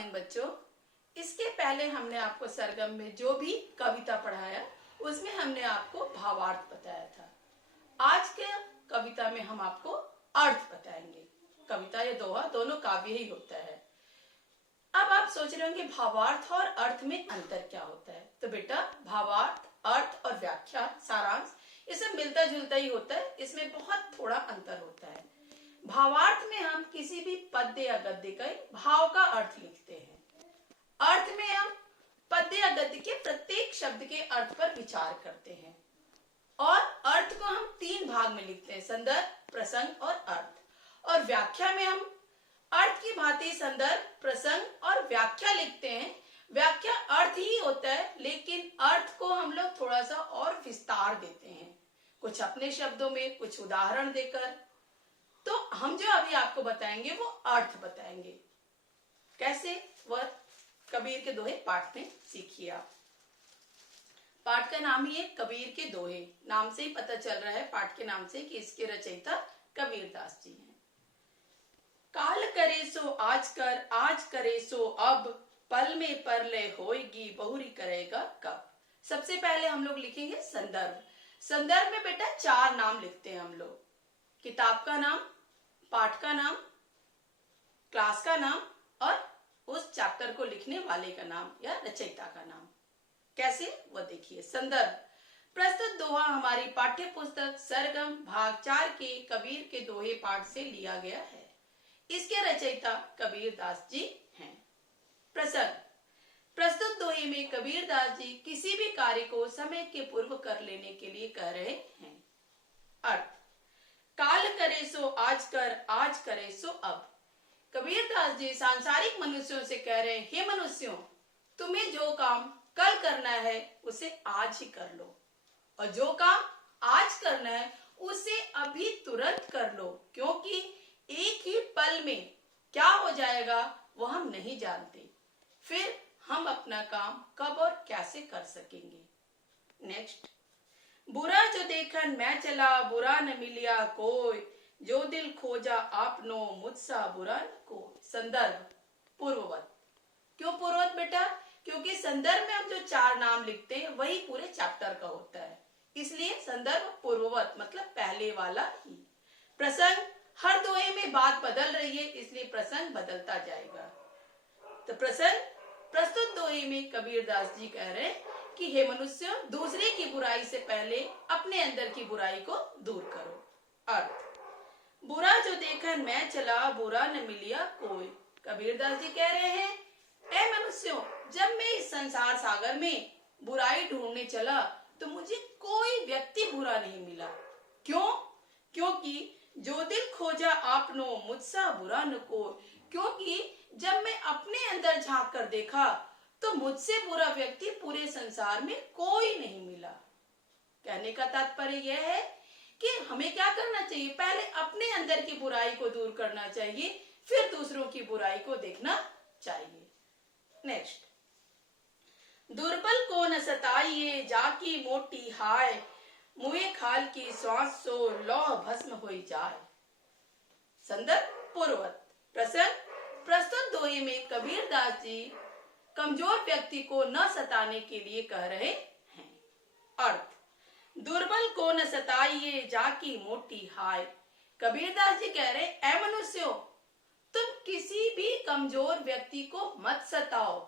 Morning बच्चों। इसके पहले हमने आपको सरगम में जो भी कविता पढ़ाया उसमें हमने आपको भावार्थ बताया था। आज के कविता में हम आपको अर्थ बताएंगे। कविता या दोहा दोनों काव्य ही होता है। अब आप सोच रहे होंगे भावार्थ और अर्थ में अंतर क्या होता है। तो बेटा भावार्थ, अर्थ और व्याख्या, सारांश ये सब मिलता जुलता ही होता है, इसमें बहुत थोड़ा अंतर होता है। भावार्थ में हम किसी भी पद्य या गद्य का भाव का अर्थ लिखते हैं। अर्थ में हम पद्य या गद्य के प्रत्येक शब्द के अर्थ पर विचार करते हैं और अर्थ को हम तीन भाग में लिखते हैं, संदर्भ, प्रसंग और अर्थ। और व्याख्या में हम अर्थ की भांति संदर्भ, प्रसंग और व्याख्या लिखते हैं। व्याख्या अर्थ ही होता है, लेकिन अर्थ को हम लोग थोड़ा सा और विस्तार देते हैं, कुछ अपने शब्दों में, कुछ उदाहरण देकर। तो हम जो अभी आपको बताएंगे वो अर्थ बताएंगे। कैसे? वह कबीर के दोहे पाठ में सीखिए आप। पाठ का नाम ही है कबीर के दोहे। नाम से ही पता चल रहा है, पाठ के नाम से, कि इसके रचयिता कबीरदास जी हैं। काल करे सो आज कर, आज करे सो अब, पल में परलय होएगी, बहुरी करेगा कब। सबसे पहले हम लोग लिखेंगे संदर्भ। संदर्भ में बेटा चार नाम लिखते हैं हम लोग, किताब का नाम, पाठ का नाम, क्लास का नाम और उस चैप्टर को लिखने वाले का नाम या रचयिता का नाम। कैसे? वो देखिए। संदर्भ। प्रस्तुत दोहा हमारी पाठ्य पुस्तक सरगम भाग 4 के कबीर के दोहे पाठ से लिया गया है। इसके रचयिता कबीरदास जी हैं। प्रसंग। प्रस्तुत दोहे में कबीरदास जी किसी भी कार्य को समय के पूर्व कर लेने के लिए कह रहे हैं। अर्थ। काल करे सो आज कर, आज करे सो अब। कबीरदास जी सांसारिक मनुष्यों से कह रहे हैं, हे मनुष्यों, तुम्हें जो काम कल करना है उसे आज ही कर लो, और जो काम आज करना है उसे अभी तुरंत कर लो, क्योंकि एक ही पल में क्या हो जाएगा वो हम नहीं जानते। फिर हम अपना काम कब और कैसे कर सकेंगे। नेक्स्ट। बुरा जो देखन मैं चला, बुरा न मिलिया कोई, जो दिल खोजा आपनो, मुझसा बुरा न कोई। संदर्भ। पूर्ववत। क्यों पूर्ववत बेटा? क्योंकि संदर्भ में हम जो चार नाम लिखते हैं वही पूरे चैप्टर का होता है, इसलिए संदर्भ पूर्ववत मतलब पहले वाला ही। प्रसंग। हर दोहे में बात बदल रही है, इसलिए प्रसंग बदलता जाएगा। तो प्रसंग। प्रस्तुत दोहे में कबीरदास जी कह रहे हैं कि हे मनुष्यों, दूसरे की बुराई से पहले अपने अंदर की बुराई को दूर करो। अर्थ। बुरा जो देखन मैं चला, बुरा न मिलिया कोई। कबीरदास जी कह रहे हैं, ऐ मनुष्यों, जब मैं इस संसार सागर में बुराई ढूंढने चला तो मुझे कोई व्यक्ति बुरा नहीं मिला। क्यों? क्योंकि जो दिल खोजा आपनो, मुझसा बुरा न कोई। क्योंकि जब मैं अपने अंदर झांक कर देखा तो मुझसे बुरा व्यक्ति पूरे संसार में कोई नहीं मिला। कहने का तात्पर्य यह है कि हमें क्या करना चाहिए, पहले अपने अंदर की बुराई को दूर करना चाहिए, फिर दूसरों की बुराई को देखना चाहिए। नेक्स्ट। दुर्बल को न सताइए, जाकी मोटी हाय, मुए खाल की श्वास सो, लौह भस्म होई जाए। संदर्भ पूर्ववत। प्रसंग। प्रस्तुत दोहे में कबीरदास जी कमजोर व्यक्ति को न सताने के लिए कह रहे हैं। अर्थ। दुर्बल को न सताइए, जाकी मोटी हाय। कबीरदास जी कह रहे, ऐ मनुष्यों, तुम किसी भी कमजोर व्यक्ति को मत सताओ,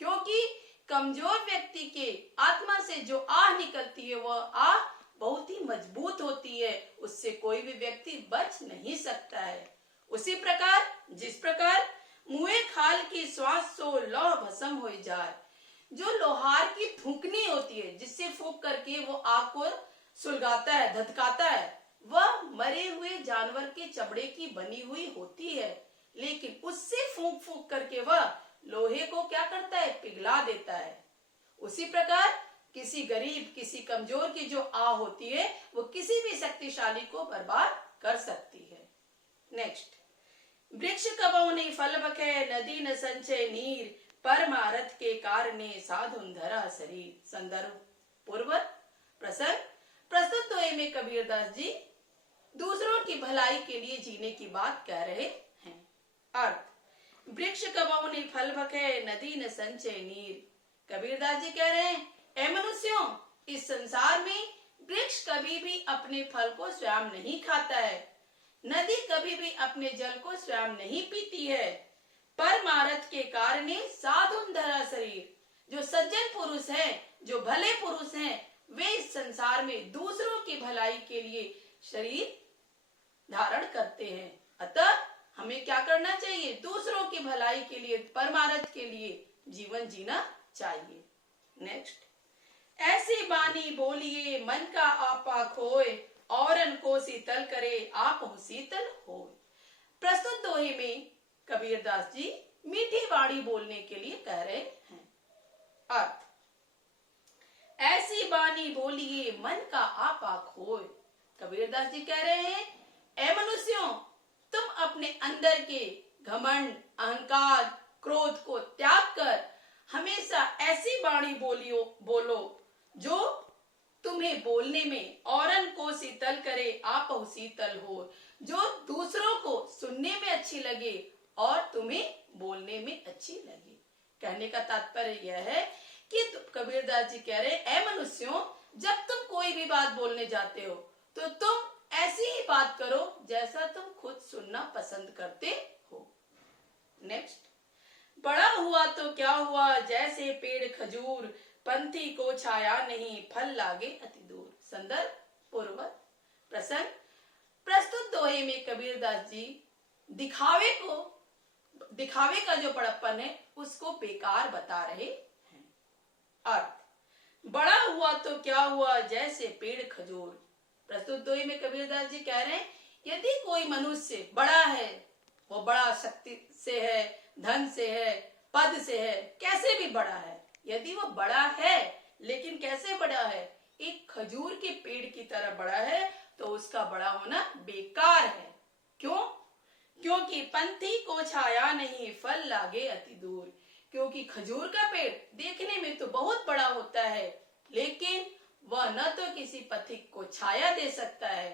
क्योंकि कमजोर व्यक्ति के आत्मा से जो आह निकलती है वह आह बहुत ही मजबूत होती है, उससे कोई भी व्यक्ति बच नहीं सकता है। उसी प्रकार जिस प्रकार मुए खाल की श्वास सो, लौह भस्म हो जाए। जो लोहार की फूंकनी होती है, जिससे फूंक करके वो आग को सुलगाता है, धधकाता है, वह मरे हुए जानवर के चमड़े की बनी हुई होती है, लेकिन उससे फूंक फूंक करके वह लोहे को क्या करता है, पिघला देता है। उसी प्रकार किसी गरीब, किसी कमजोर की जो आह होती है वो किसी भी शक्तिशाली को बर्बाद कर सकती है। नेक्स्ट। वृक्ष कबहु नहीं फल बखे, नदी न संचय नीर, परमारथ के कारणे साधुन धरा शरीर। संदर्भ पूर्ववत। प्रसंग। प्रस्तुत दोहे में कबीरदास जी दूसरों की भलाई के लिए जीने की बात कह रहे हैं। अर्थ। वृक्ष कबहु नहीं फल भखे, नदी न संचय नीर। कबीरदास जी कह रहे हैं, ए मनुष्यों, इस संसार में वृक्ष कभी भी अपने फल को स्वयं नहीं खाता है, नदी कभी भी अपने जल को स्वयं नहीं पीती है। परमारथ के कारण साधुन धरा शरीर। जो सज्जन पुरुष हैं, जो भले पुरुष हैं, वे इस संसार में दूसरों की भलाई के लिए शरीर धारण करते हैं। अतः हमें क्या करना चाहिए? दूसरों की भलाई के लिए, परमारथ के लिए जीवन जीना चाहिए। नेक्स्ट, ऐसी बानी बोलिए मन का आपा खोए, औरन को शीतल करे आप शीतल होए। प्रस्तुत दोहे में कबीरदास जी मीठी वाणी बोलने के लिए कह रहे हैं। अर्थ, ऐसी बानी बोलिए मन का आपा खोए। कबीरदास जी कह रहे हैं, ए मनुष्यों, तुम अपने अंदर के घमंड, अहंकार, क्रोध को त्याग कर हमेशा ऐसी वाणी बोलो जो तुम्हें बोलने में औरन को शीतल करे आप शीतल हो, जो दूसरों को सुनने में अच्छी लगे और तुम्हें बोलने में अच्छी लगे। कहने का तात्पर्य यह है कि कबीरदास जी कह रहे हैं, ए मनुष्यों, जब तुम कोई भी बात बोलने जाते हो तो तुम ऐसी ही बात करो जैसा तुम खुद सुनना पसंद करते हो। नेक्स्ट, बड़ा हुआ तो क्या हुआ जैसे पेड़ खजूर, पंथी को छाया नहीं फल लागे अति दूर। संदर्भ पूर्वक प्रसंग। प्रस्तुत दोहे में कबीरदास जी दिखावे का जो बड़प्पन है उसको बेकार बता रहे हैं। अर्थ, बड़ा हुआ तो क्या हुआ जैसे पेड़ खजूर। प्रस्तुत दोहे में कबीरदास जी कह रहे हैं, यदि कोई मनुष्य बड़ा है, वो बड़ा शक्ति से है, धन से है, पद से है, कैसे भी बड़ा है, यदि वो बड़ा है, लेकिन कैसे बड़ा है? एक खजूर के पेड़ की तरह बड़ा है, तो उसका बड़ा होना बेकार है। क्यों? क्योंकि पंथी को छाया नहीं फल लागे अति दूर। क्योंकि खजूर का पेड़ देखने में तो बहुत बड़ा होता है, लेकिन वह न तो किसी पथिक को छाया दे सकता है।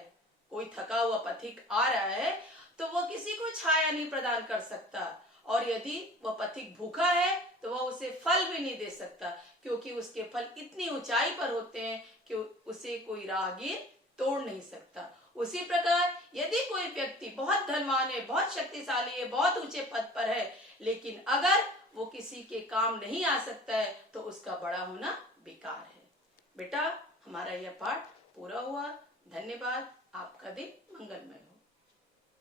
कोई थका हुआ पथिक आ रहा है तो वह किसी को छाया नहीं प्रदान कर सकता, और यदि वह पथिक भूखा है तो वह उसे फल भी नहीं दे सकता, क्योंकि उसके फल इतनी ऊंचाई पर होते हैं कि उसे कोई राहगीर तोड़ नहीं सकता। उसी प्रकार यदि कोई व्यक्ति बहुत धनवान है, बहुत शक्तिशाली है, बहुत ऊंचे पद पर है, लेकिन अगर वो किसी के काम नहीं आ सकता है तो उसका बड़ा होना बेकार है। बेटा, हमारा यह पाठ पूरा हुआ। धन्यवाद। आपका दिन मंगलमय हो।